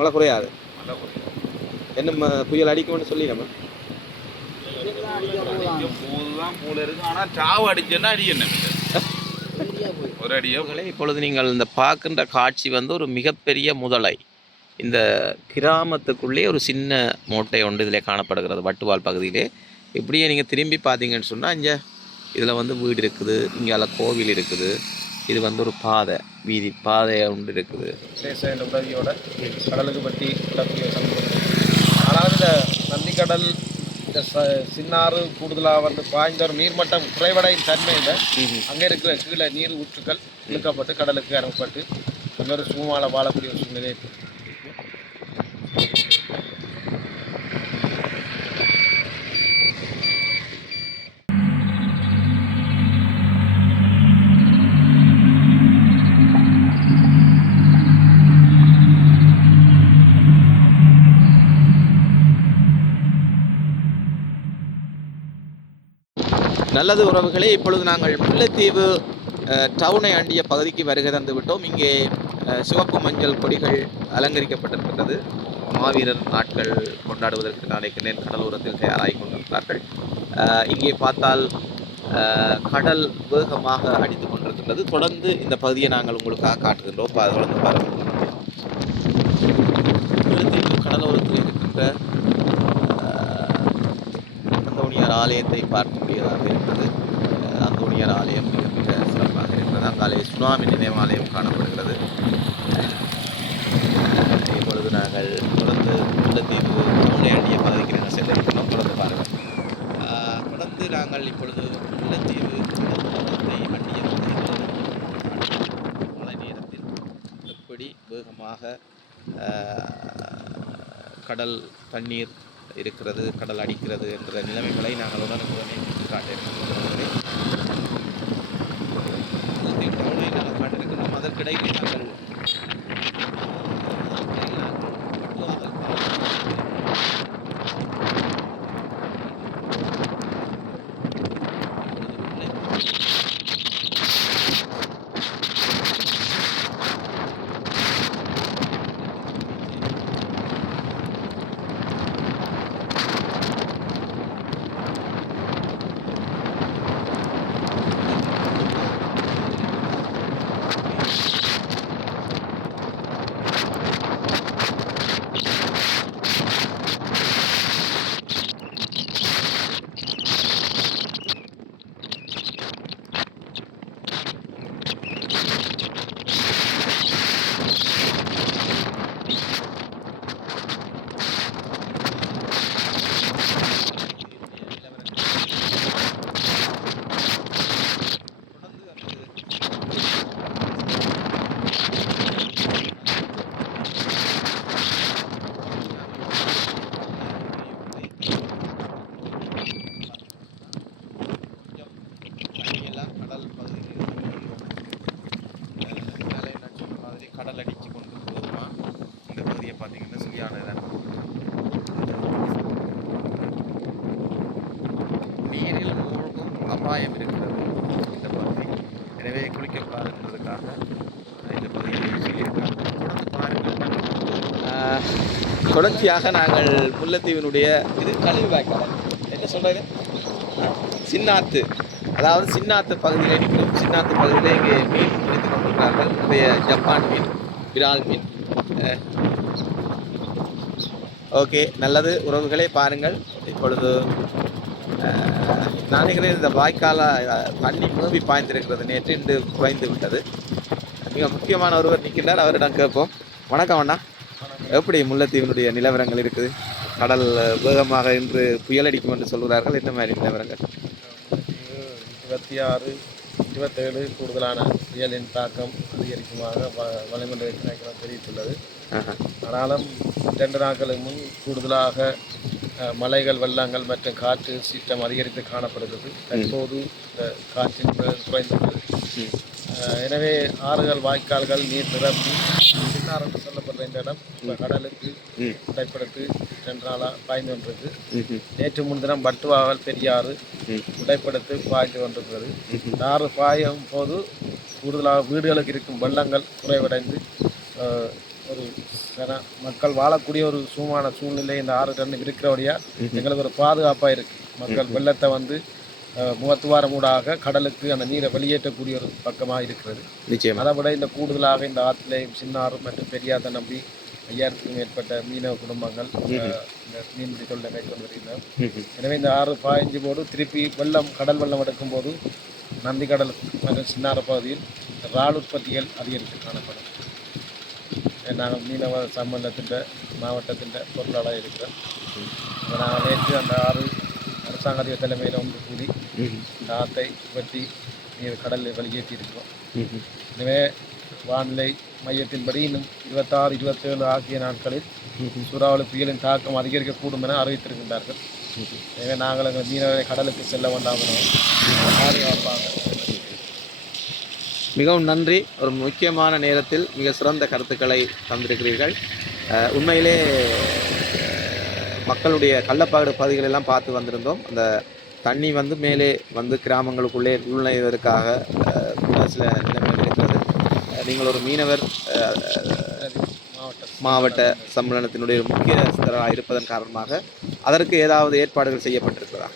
மழை குறையாது. என்ன புயல் அடிக்கும்னு சொல்லி நம்ம ஒரு அடியோ? உறவுகளே, இப்பொழுது நீங்கள் இந்த பார்க்கின்ற காட்சி வந்து ஒரு மிகப்பெரிய முதலை. இந்த கிராமத்துக்குள்ளே ஒரு சின்ன மூட்டை ஒன்று இதில் காணப்படுகிறது வட்டுவால் பகுதியிலே. இப்படியே நீங்கள் திரும்பி பார்த்தீங்கன்னு சொன்னால் இங்கே இதில் வந்து வீடு இருக்குது இங்கே கோவில் இருக்குது. இது வந்து ஒரு பாதை வீதி பாதை ஒன்று இருக்குது. தேச உதவியோட கடலுக்கு பற்றி சந்தர்ப்பம் ஆனால் இந்த நந்திக்கடல் இந்த சின்னாறு கூடுதலாக வந்து பாய்ந்த ஒரு நீர்மட்டம் குறைவடையும் தன்மையில் அங்கே இருக்கிற கீழே நீர் ஊற்றுக்கள் இழுக்கப்பட்டு கடலுக்கு அனுப்பப்பட்டு ஒரு சுகமான வாழக்கூடிய ஒரு சூழ்நிலை இருக்கு. நல்லது உறவுகளே இப்பொழுது நாங்கள் முல்லைத்தீவு டவுனை அண்டிய பகுதிக்கு வருகை தந்து விட்டோம். இங்கே சிவப்பு மஞ்சள் கொடிகள் அலங்கரிக்கப்பட்டிருக்கின்றது. மாவீரர் நாட்கள் கொண்டாடுவதற்கு நாளைக்கு நேர் கடலோரத்தில் தயாராகி கொண்டிருக்கிறார்கள். இங்கே பார்த்தால் கடல் வேகமாக அடித்து கொண்டிருக்கின்றது. தொடர்ந்து இந்த பகுதியை நாங்கள் உங்களுக்காக காட்டுகின்றோம். பா- தொடர்ந்து பாருங்கள். கடலோரத்தில் இருக்கின்ற ஆலயத்தை பார்க்க முடியாது அஹ் அந்தோணியார் ஆலயம் மிக மிக சிறப்பாக இருக்கிறது சுவாமி சுனாமி நினைவாலயம் காணப்படுகிறது. இப்பொழுது நாங்கள் தொடர்ந்து முல்லைத்தீவு டவுனையாண்டிய பகுதிக்கு நாங்கள் செல்ல இருக்கிறோம் தொடர்ந்து பாருங்கள். தொடர்ந்து நாங்கள் இப்பொழுது முல்லைத்தீவு கடலோரத்தை அண்டிய மழை நேரத்தில் எப்படி வேகமாக கடல் தண்ணீர் இருக்கிறது கடல் அடிக்கிறது என்ற நிலைமைகளை நாங்கள் உடனுக்குடனே காட்டியிருக்கிறோம் டவுனை நாங்கள் காட்டியிருக்கிறோம் அதற்கிடையில் நாங்கள் அதற்கிடையில் நாங்கள் பட்டுவாதல் தண்ணியெல்லாம் கடல் பகுதியில் மேலே நான் சொன்ன மாதிரி கடல் அடித்து கொண்டு போகுமா இந்த பகுதியை பார்த்தீங்கன்னா சரியான இடம் நீரில் மூழ்கும் அபாயம் இருக்கிறது இந்த பகுதி எனவே குளிக்கக்கூடாதுன்றதுக்காக இந்த பகுதியில் சொல்லியிருக்காங்க தொடர்ந்து பாருங்கள் ஆஹ், தொடர்ச்சியாக நாங்கள் முல்லைத்தீவினுடைய இது கழிவு வாய்க்கால் என்ன சொல்கிறது சின்னாத்து. அதாவது சின்னாத்து பகுதியில் இருக்கிறோம் சின்னாத்து பகுதியில் இங்கே மீன் பிடித்து கொண்டிருக்கிறார்கள். நம்முடைய ஜப்பான் மீன் விரால் மீன். ஓகே நல்லது. உறவுகளே பாருங்கள். இப்பொழுது அஹ், நினைக்கிறேன் இந்த வாய்க்கால தண்ணி மூவி பாய்ந்திருக்கிறது நேற்று இன்று குறைந்து விட்டது. மிக முக்கியமான ஒருவர் நிற்கின்றார். அவரிடம் கேட்போம். வணக்கம் அண்ணா. எப்படி முல்லைத்தீவினுடைய நிலவரங்கள் இருக்குது? கடல் வேகமாக இன்று புயல் அடிக்கும் என்று சொல்கிறார்கள். என்ன மாதிரி நிலவரங்கள்? இருபத்தி ஆறு இருபத்தேழு கூடுதலான புயலின் தாக்கம் அதிகரிக்குமாக வ- வளிமண்டல திணைக்களம் தெரிவித்துள்ளது. ஆனாலும் இரண்டு நாட்களுக்கு முன் கூடுதலாக மலைகள் வெள்ளங்கள் மற்றும் காற்று சீற்றம் அதிகரித்து காணப்படுகிறது. தற்போது இந்த காற்றின் குறைந்துள்ளது. எனவே ஆறுகள் வாய்க்கால்கள் நீர் நிரம்பி சின்னார் சொல்லப்படுற இந்த இடம் இப்ப கடலுக்கு. உடைப்படுத்தி ரெண்டு நாளாக பாய்ந்து கொண்டிருக்கு. நேற்று முன்தினம் பட்டுவாகல் பெரியாறு. உடைப்படுத்தி பாய்ந்து கொண்டிருக்கிறது. ஆறு பாயும் போது கூடுதலாக வீடுகளுக்கு இருக்கும் வெள்ளங்கள் குறைவடைந்து ஒரு மக்கள் வாழக்கூடிய ஒரு சூமான சூழ்நிலை இந்த ஆறு டன் இருக்கிறபடியா எங்களுக்கு ஒரு பாதுகாப்பாக இருக்கு மக்கள் வெள்ளத்தை வந்து அஹ், முகத்துவாரம் ஊடாக கடலுக்கு அந்த நீரை வெளியேற்றக்கூடிய ஒரு பக்கமாக இருக்கிறது. நிச்சயமா. அதை விட இந்த கூடுதலாக இந்த ஆற்றிலையும் சின்னாறு மற்றும் பெரியாத்தை நம்பி ஐயாயிரத்துக்கும் மேற்பட்ட மீனவ குடும்பங்கள் இந்த மீன்பிடி தொழிலை மேற்கொண்டு வருகின்றனர். எனவே இந்த ஆறு பாய்ஞ்சு போது திருப்பி வெள்ளம் கடல் வெள்ளம் எடுக்கும்போது நந்தி கடல் மற்றும் சின்னாறு பகுதியில் இறால் உற்பத்திகள் அதிகரித்து காணப்படும். நாங்கள் மீனவ சம்மந்தத்தின் மாவட்டத்தின் பொருளாளர் இருக்கிறோம். நாங்கள் நேற்று அந்த ஆறு அரசாங்க தலைமையில் ஒன்று கூடி. இந்த ஆற்றை வெட்டி நீர் கடலில் வெளியேற்றி இருக்கிறோம். எனவே வானிலை மையத்தின்படி இன்னும் இருபத்தாறு இருபத்தேழு ஆகிய நாட்களில் சூறாவளி புயலின் தாக்கம் அதிகரிக்கக்கூடும் என அறிவித்திருக்கின்றார்கள். எனவே நாங்கள் எங்கள் மீனவரை கடலுக்கு செல்ல வேண்டாம் பாதுகாப்பாக மிகவும் நன்றி. ஒரு முக்கியமான நேரத்தில் மிக சிறந்த கருத்துக்களை தந்திருக்கிறீர்கள். உண்மையிலே மக்களுடைய கள்ளப்பாடு பகுதிகள் எல்லாம் பார்த்து வந்திருந்தோம். அந்த தண்ணி வந்து மேலே வந்து கிராமங்களுக்குள்ளே உள்நுழைவதற்காக சில நிலைமைகள் இருக்கிறது நீங்கள் ஒரு மீனவர் மாவட்டம் மாவட்ட சம்மேளனத்தினுடைய முக்கிய முக்கியஸ்தராக இருப்பதன் காரணமாக அதற்கு ஏதாவது ஏற்பாடுகள் செய்யப்பட்டிருக்கிறதா?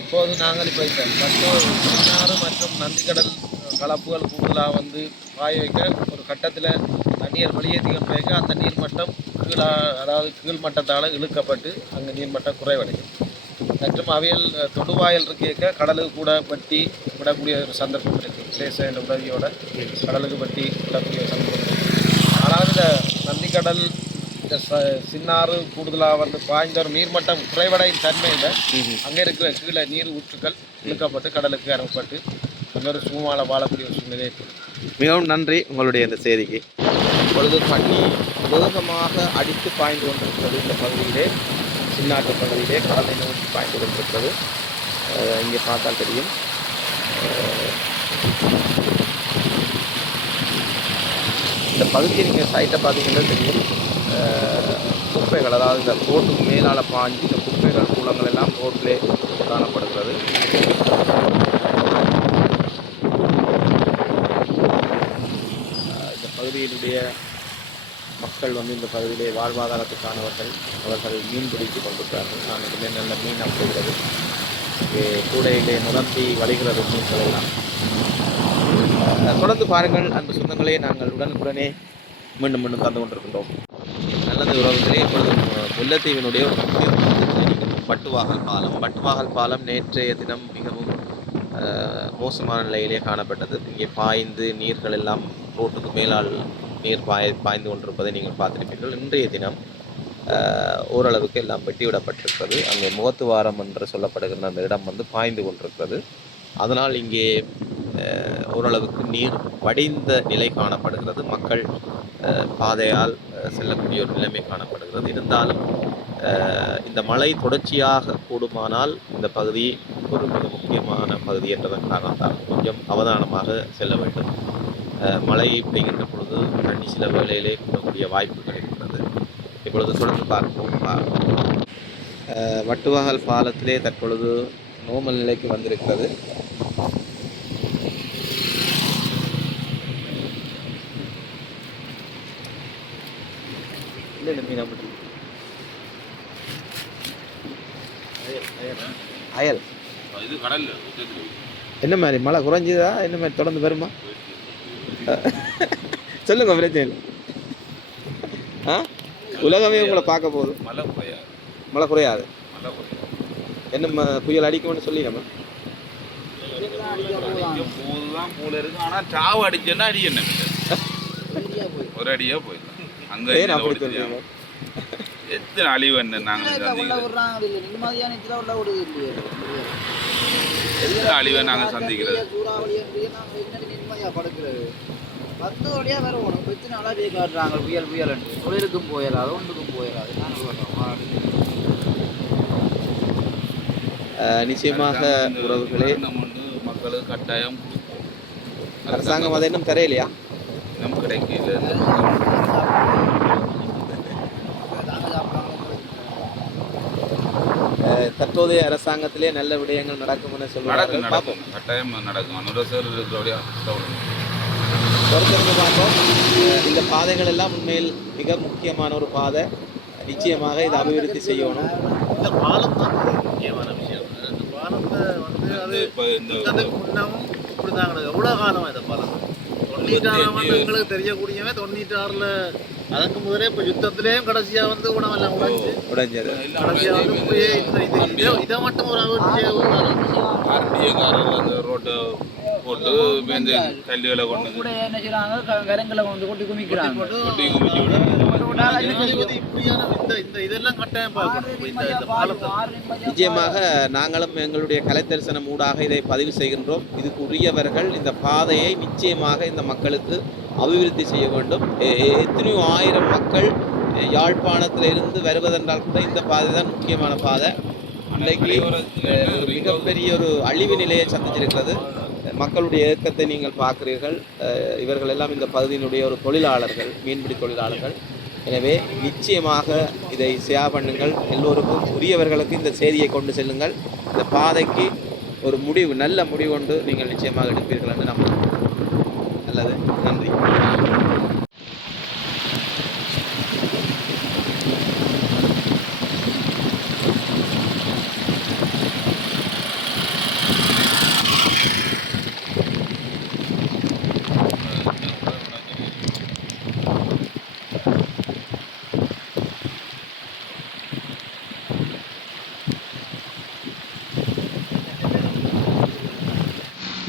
இப்போது நாங்கள் இப்போ இந்த மற்றொரு மற்றும் நந்திக்கடல் கலப்புகள் கூடுதலாக வந்து பாய வைக்க ஒரு கட்டத்தில் தண்ணீர் வெளியேற்றிக்க பிறகு அந்த நீர்மட்டம் கீழா அதாவது கீழ் மட்டத்தால் இழுக்கப்பட்டு அங்கே நீர்மட்டம் குறைவடையும். மற்றும் அவையில் தொடுவாயில் இருக்க கடலுக்கு கூட வெட்டி விடக்கூடிய ஒரு சந்தர்ப்பம் இருக்குது கிளேச என்ற உதவியோட கடலுக்கு பட்டி விடக்கூடிய சந்தர்ப்பம் இருக்குது ஆனால் இந்த நந்திக்கடல் இந்த சின்னாறு கூடுதலாக வந்து பாய்ந்த ஒரு நீர்மட்டம் குறைவடையும் தன்மையில் அங்கே இருக்கிற கீழே நீர் ஊற்றுக்கள் இழுக்கப்பட்டு கடலுக்கு அனுப்பப்பட்டு அங்கே ஒரு சுகமாக வாழக்கூடிய ஒரு சூழ்நிலை ஏற்படும். மிகவும் நன்றி உங்களுடைய இந்த செய்திக்கு. இப்பொழுது தண்ணி வேகமாக அடித்து பாய்ந்து கொண்டிருக்கிறது இந்த பகுதியிலே சின்னாட்டு பகுதியிலே கடலை நோக்கி பாய்ந்து கொண்டிருக்கிறது. இங்கே பார்த்தால் தெரியும். இந்த பகுதியை நீங்கள் சைட்டை பார்த்தீங்கன்னா தெரியும். குப்பைகள் அதாவது இந்த ரோட்டுக்கு மேலால் பாஞ்சு இந்த குப்பைகள் கூலங்கள் எல்லாம் ரோட்டிலே காணப்படுகிறது. இந்த பகுதியினுடைய மக்கள் வந்து இந்த பகுதியிலே வாழ்வாதாரத்துக்கானவர்கள் அவர்கள் மீன் பிடித்து கொண்டிருக்கிறார்கள். நான் இதிலே நல்ல மீன் அப்படிங்கிறது. இங்கே கூடையிலே நிரம்பி வழிகிறது மீன்கள் எல்லாம் தொடர்ந்து பாருங்கள் அன்பு சொந்தங்களே நாங்கள் உடனுக்குடனே மீண்டும் மீண்டும் தந்து கொண்டிருக்கின்றோம். நல்லது உறவுகளே இப்பொழுது முல்லைத்தீவினுடைய ஒரு முக்கிய பட்டுவாகல் பாலம். பட்டுவாகல் பாலம் நேற்றைய தினம் மிகவும் மோசமான நிலையிலே காணப்பட்டது. இங்கே பாய்ந்து நீர்கள் எல்லாம் ரோட்டுக்கு மேலால் நீர் பாய் பாய்ந்து கொண்டிருப்பதை நீங்கள் பார்த்திருப்பீர்கள். இன்றைய தினம் ஓரளவுக்கு எல்லாம் வெட்டிவிடப்பட்டிருக்கிறது அங்கே முகத்துவாரம் என்று சொல்லப்படுகிற அந்த இடம் வந்து பாய்ந்து கொண்டிருக்கிறது. அதனால் இங்கே ஓரளவுக்கு நீர் வடிந்த நிலை காணப்படுகிறது. மக்கள் பாதையால் செல்லக்கூடிய ஒரு நிலைமை காணப்படுகிறது. இருந்தாலும் இந்த மழை தொடர்ச்சியாக கூடுமானால் இந்த பகுதி ஒரு மிக முக்கியமான பகுதி என்றதன் காரணத்தால் கொஞ்சம் அவதானமாக செல்ல வேண்டும். மழை பெய்கின்ற பொழுது தண்ணி சில வேளையிலே கூடக்கூடிய வாய்ப்புகள் இருக்கிறது இப்பொழுது தொடர்ந்து பார்ப்போம். வட்டுவாகல் பாலத்திலே தற்பொழுது நோமல் நிலைக்கு வந்திருக்கிறது. அயல். என்ன மாதிரி மழை குறைஞ்சுதா? என்ன மாதிரி தொடர்ந்து வருமா? சொல்லுங்க பிரச்சனை இல்லை ஆ? உலகமே உங்களை பார்க்க போகுது. மழை குறையாது. மழை குறையாது. மழை குறையாது. என்ன ம- புயல் அடிக்கும்னு சொல்லி நம்ம அடிக்க போதுதான் போல இருக்கு ஆனா சாவு அடிச்சேன்னா அடி என்ன ஒரு அடியா போயிடலாம் அங்க அப்படி. சொல்றீங்க? எத்தனை அழிவு என்ன நாங்க அழிவை நாங்க சந்திக்கிறது? பத்து வழியா வேற உனக்கு பிரச்சனை டே காட்டுறாங்க புயல் புயல் தொழிலுக்கும் போயிடாது ஒன்றுக்கும் நாங்கள் அஹ், நிச்சயமாக உறவுகளே. நம்ம வந்து மக்களுக்கு கட்டாயம். அரசாங்கம் அதை இன்னும் தரையிலையா? நம்ம கிடைக்கல. தற்போதைய அரசாங்கத்திலே நல்ல விடயங்கள் நடக்கும் என நடக்கும் சொல்லுவார்கள் பார்ப்போம். நடக்கும். கட்டாயம் நடக்கும். பொறுத்திருந்து பார்ப்போம். இந்த பாதைகள் எல்லாம் உண்மையில் மிக முக்கியமான ஒரு பாதை. நிச்சயமாக இதை அபிவிருத்தி செய்யணும். இந்த பாலம் தான் முக்கியமான விஷயம். இந்த பாலத்தை வந்து அது இப்போ இந்த யுத்தத்துக்கு முன்னமும் இப்படிதான் கிடக்கு எவ்வளோ காலம் இந்த பாலம்? தொண்ணூற்றாறாம் ஆண்டு எங்களுக்கு தெரியக்கூடியவன். தொண்ணூற்றாறுல அதுக்கு முதலே இப்போ யுத்தத்திலேயும் கடைசியா வந்து உணவெல்லாம் உடைஞ்சு. உடைஞ்சது. கடைசியா வந்து இப்படியே இந்த இது மட்டும் ஒரு அந்த ரோட்டை போட்டு இந்த கல்லுகளை கொண்டு என்ன செய்றாங்க? க- கருங்கல்லை கொண்டு கொட்டி குமிக்கிறாங்க. கொட்டி குமிச்சு நிச்சயமாக நாங்களும் எங்களுடைய கலை தரிசனம் ஊடாக இதை பதிவு செய்கின்றோம். இதுக்கு உரியவர்கள் இந்த பாதையை நிச்சயமாக இந்த மக்களுக்கு அபிவிருத்தி செய்ய வேண்டும். எத்தனையோ ஆயிரம் மக்கள் யாழ்ப்பாணத்திலிருந்து வருவதென்றால் கூட இந்த பாதை தான் முக்கியமான பாதை. அன்றைக்கு ஒரு மிகப்பெரிய ஒரு அழிவு நிலையை சந்திச்சிருக்கிறது மக்களுடைய இயக்கத்தை நீங்கள் பார்க்கிறீர்கள். இவர்கள் எல்லாம் இந்த பகுதியினுடைய ஒரு தொழிலாளர்கள் மீன்பிடி தொழிலாளர்கள். எனவே நிச்சயமாக இதை ஷேர் பண்ணுங்கள். எல்லோருக்கும் உரியவர்களுக்கு இந்த செய்தியை கொண்டு செல்லுங்கள். இந்த பாதைக்கு ஒரு முடிவு நல்ல முடிவு கொண்டு நீங்கள் நிச்சயமாக எடுப்பீர்கள் என்று நம்புகிறேன் நல்லது. நன்றி.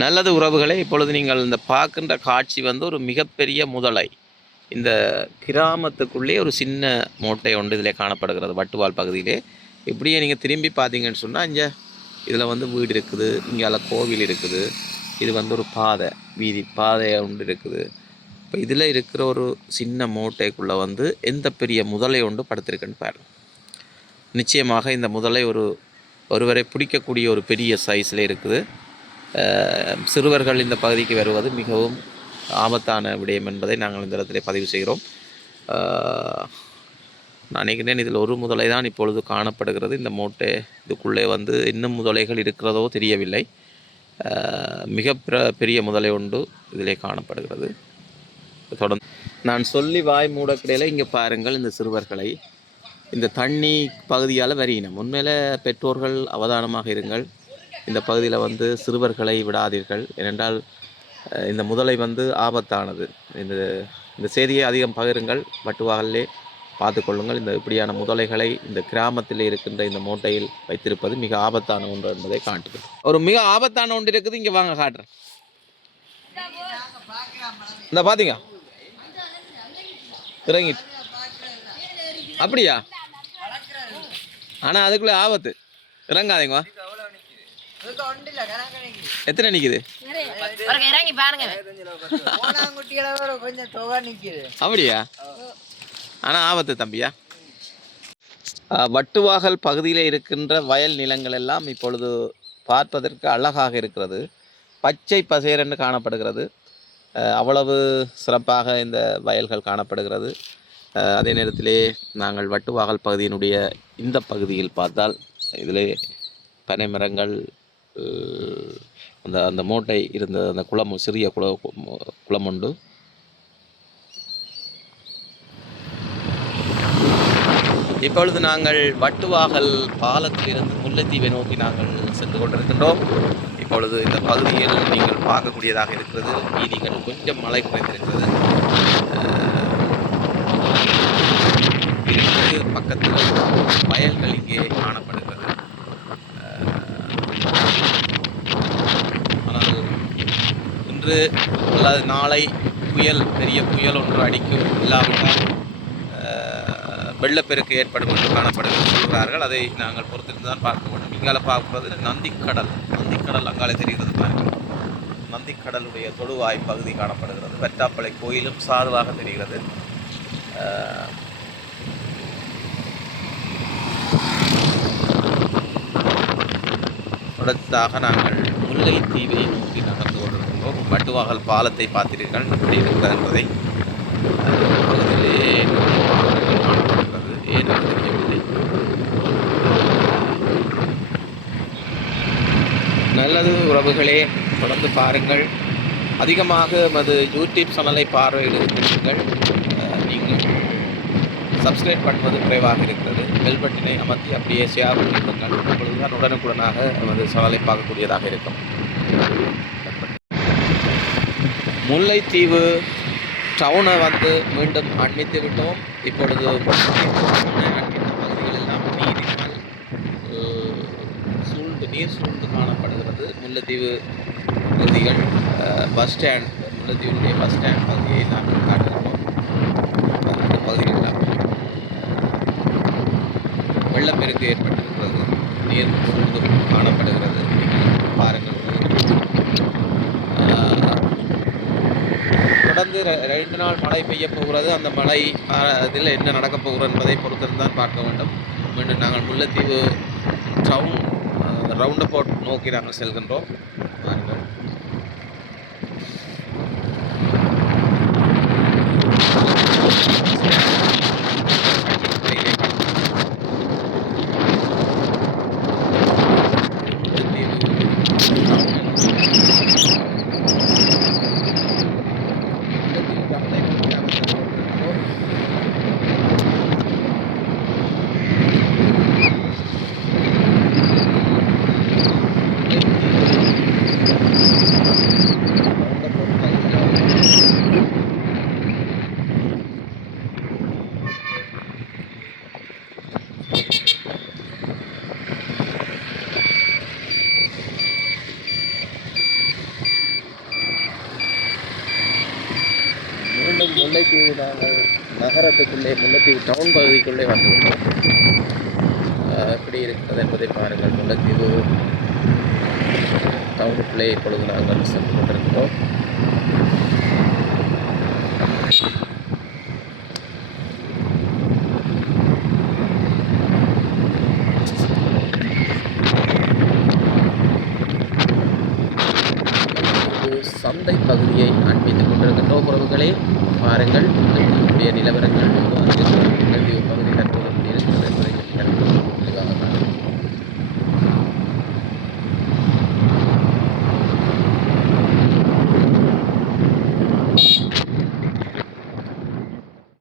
நல்லது உறவுகளே இப்பொழுது நீங்கள் இந்த பார்க்கின்ற காட்சி வந்து ஒரு மிகப்பெரிய முதலை. இந்த கிராமத்துக்குள்ளே ஒரு சின்ன மூட்டை ஒன்று இதில் காணப்படுகிறது வட்டுவால் பகுதியிலே. இப்படியே நீங்கள் திரும்பி பார்த்தீங்கன்னு சொன்னால் இங்கே இதில் வந்து வீடு இருக்குது இங்கே கோவில் இருக்குது. இது வந்து ஒரு பாதை வீதி பாதையாக ஒன்று இருக்குது. இப்போ இதில் இருக்கிற ஒரு சின்ன மூட்டைக்குள்ளே வந்து எந்த பெரிய முதலை ஒன்று படுத்திருக்குன்னு பாருங்கள் நிச்சயமாக இந்த முதலை ஒரு ஒருவரை பிடிக்கக்கூடிய ஒரு பெரிய சைஸில் இருக்குது. சிறுவர்கள் இந்த பகுதிக்கு வருவது மிகவும் ஆபத்தான விடயம் என்பதை நாங்கள் இந்த இடத்துல பதிவு செய்கிறோம். நான் நினைக்கிறேன் இதில் ஒரு முதலை தான் இப்பொழுது காணப்படுகிறது. இந்த மூட்டை இதுக்குள்ளே வந்து இன்னும் முதலைகள் இருக்கிறதோ தெரியவில்லை. மிக பெரிய முதலை உண்டு இதிலே காணப்படுகிறது. தொடர்ந்து நான் சொல்லி வாய் மூடக்கிடையில் இங்கே பாருங்கள் இந்த சிறுவர்களை. இந்த தண்ணி பகுதியால் வரியினம் உண்மையில் பெற்றோர்கள் அவதானமாக இருங்கள். இந்த பகுதியில் வந்து சிறுவர்களை விடாதீர்கள். ஏனென்றால் இந்த முதலை வந்து ஆபத்தானது. இந்த இந்த செய்தியை அதிகம் பகிருங்கள். வட்டுவாகலே பார்த்து கொள்ளுங்கள். இந்த இப்படியான முதலைகளை இந்த கிராமத்தில் இருக்கின்ற இந்த மூட்டையில் வைத்திருப்பது மிக ஆபத்தான ஒன்று என்பதை காட்டுது ஒரு மிக ஆபத்தான ஒன்று இருக்குது. இங்கே வாங்க காட்டுறேன். இந்த பார்த்தீங்க இறங்கிட்டு. அப்படியா? ஆனால் அதுக்குள்ளே ஆபத்து. இறங்காதீங்க. எத்தனை நிற்குது இறங்கி. பாருங்க. நிக்குது. அப்படியா? ஆனால் ஆபத்து தம்பியா? வட்டுவாகல் பகுதியில் இருக்கின்ற வயல் நிலங்கள் எல்லாம் இப்பொழுது பார்ப்பதற்கு அழகாக இருக்கிறது. பச்சை பசேரென்று காணப்படுகிறது. அவ்வளவு சிறப்பாக இந்த வயல்கள் காணப்படுகிறது. அதே நேரத்திலே நாங்கள் வட்டுவாகல் பகுதியினுடைய இந்த பகுதியில் பார்த்தால் இதிலே பனை மரங்கள் அந்த அந்த மூட்டை இருந்த அந்த குளம் சிறிய குள குளம் உண்டு. இப்பொழுது நாங்கள் வட்டுவாகல் பாலத்திலிருந்து முல்லைத்தீவை நோக்கி நாங்கள் சென்று கொண்டிருக்கின்றோம். இப்பொழுது இந்த பகுதியில் நீங்கள் பார்க்கக்கூடியதாக இருக்கிறது. வீதிகள் கொஞ்சம் மழை குறைந்திருக்கிறது. பக்கத்தில் வயல்கள் இங்கே காணப்படுகிறது அஹ், ஆனால் இன்று அல்லது நாளை புயல் பெரிய புயல் ஒன்று அடிக்கும் இல்லாவிட்டால் வெள்ளப்பெருக்கு ஏற்படும் என்று காணப்படுகிறது சொல்கிறார்கள். அதை நாங்கள் பொறுத்திருந்து தான் பார்க்க வேண்டும். இங்கால பார்ப்பது நந்திக்கடல். நந்திக்கடல் அங்காலே தெரிகிறது பாருங்கள். நந்திக்கடலுடைய தொடுவாய் பகுதி காணப்படுகிறது. வெட்டாப்பளை கோயிலும் சாதுவாக தெரிகிறது. அஹ், அடுத்ததாக நாங்கள் முல்லைத்தீவை நோக்கி நகர்ந்து இருக்கும் வட்டுவாகல் பாலத்தை பார்த்தீர்கள் எப்படி இருக்கிறது என்பதை பகுதியிலே காணப்படுகிறது? ஏன் தெரியவில்லை. நல்லது உறவுகளே தொடர்ந்து பாருங்கள். அதிகமாக எமது யூடியூப் சேனலை பார்வையிடுகிறீர்கள். நீங்கள் சப்ஸ்கிரைப் பண்ணுவது குறைவாக இருக்கிறது. பெல் பட்டினை அமர்த்தி அப்படியே ஷேர் பண்ணிவிடுங்கள் அப்பொழுதுதான் உடனுக்குடனாக நமது சேனலை பார்க்கக்கூடியதாக இருக்கும். முல்லைத்தீவு டவுனை வந்து மீண்டும் அண்மித்து விட்டோம். இப்பொழுது டவுனை அண்மித்த பகுதிகள் நீரினால் சூழ்ந்து நீர் சூழ்ந்து காணப்படுகிறது. முல்லைத்தீவு பகுதிகள் பஸ் ஸ்டாண்ட் முல்லைத்தீவுடைய பஸ் ஸ்டாண்ட் பகுதியை நாங்கள் காட்டுகிறோம் அந்த பகுதிகள் எல்லாம் வெள்ளப்பெருக்கு ஏற்பட்டிருக்கிறது. நீர் சூழ்ந்து காணப்படுகிறது நீங்கள் பாருங்கள் அஹ், தொடர்ந்து ரெண்டு நாள் மழை பெய்ய போகிறது. அந்த மழை அதில் என்ன நடக்கப் போகிறது என்பதை பொறுத்திருந்தான் பார்க்க வேண்டும். மீண்டும் நாங்கள் முல்லைத்தீவு டவுன் ரவுண்ட் அபவுட் நோக்கி நாங்கள் செல்கின்றோம். பாருங்கள் மீண்டும் முல்லைத்தீவு நாங்கள் பகுதிக்குள்ளே முல்லைத்தீவு டவுன் பகுதிக்குள்ளே வந்துவிட்டோம் அஹ் எப்படி இருக்கிறது என்பதை பாருங்கள். முல்லைத்தீவு டவுனுக்குள்ளே இப்பொழுது நாங்கள் சென்று கொண்டிருக்கிறோம்.